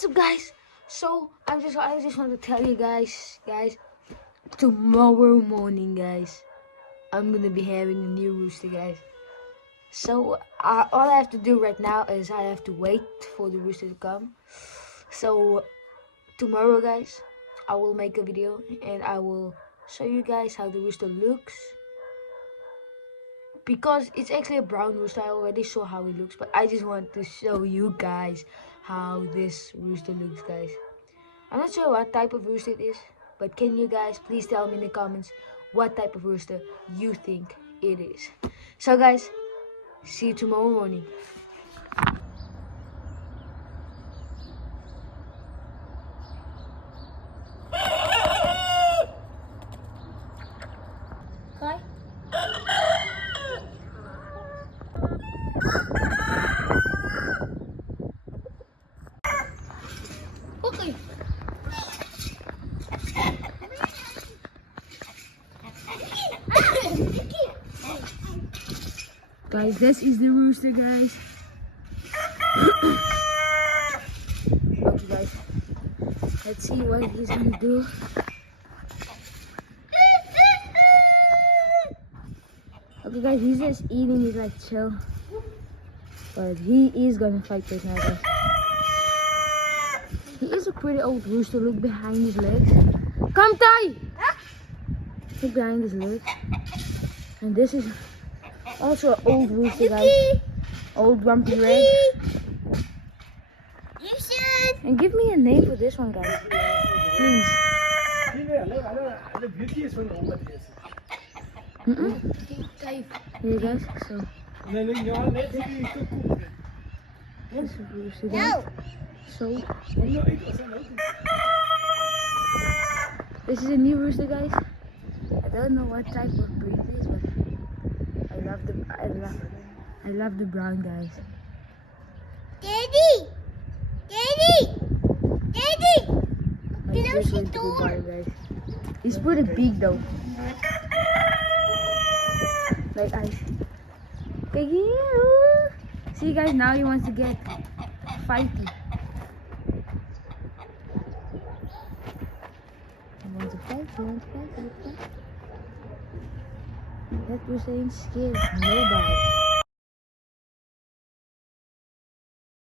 What's up, guys? So I just want to tell you guys, tomorrow morning, guys, I'm gonna be having a new rooster, guys. So all I have to do right now is I have to wait for the rooster to come. So tomorrow, guys, I will make a video and I will show you guys how the rooster looks. Because it's actually a brown rooster, I already saw how it looks, but I just want to show you guys how this rooster looks, guys. I'm not sure what type of rooster it is, but can you guys please tell me in the comments what type of rooster you think it is. So guys, see you tomorrow morning. Hi. Okay. Guys, this is the rooster, guys. Okay, guys. Let's see what he's gonna do. Okay, guys, he's just eating. He's like chill. But he is gonna fight right now, guys. He is a pretty old rooster. Look behind his legs. Come, Ty! Look behind his legs. And this is also an old rooster, guys. Old grumpy red. And give me a name for this one, guys. Please. Here, guys. So. This is a rooster, guys. So. This is a new rooster, guys. I don't know what type of breed it is, but I love the brown, guys. Daddy! Like, this way to the bar, guys. He's pretty big though. Like I. See, guys, now he wants to get fighty. He wants to fight. That rooster ain't scared of nobody.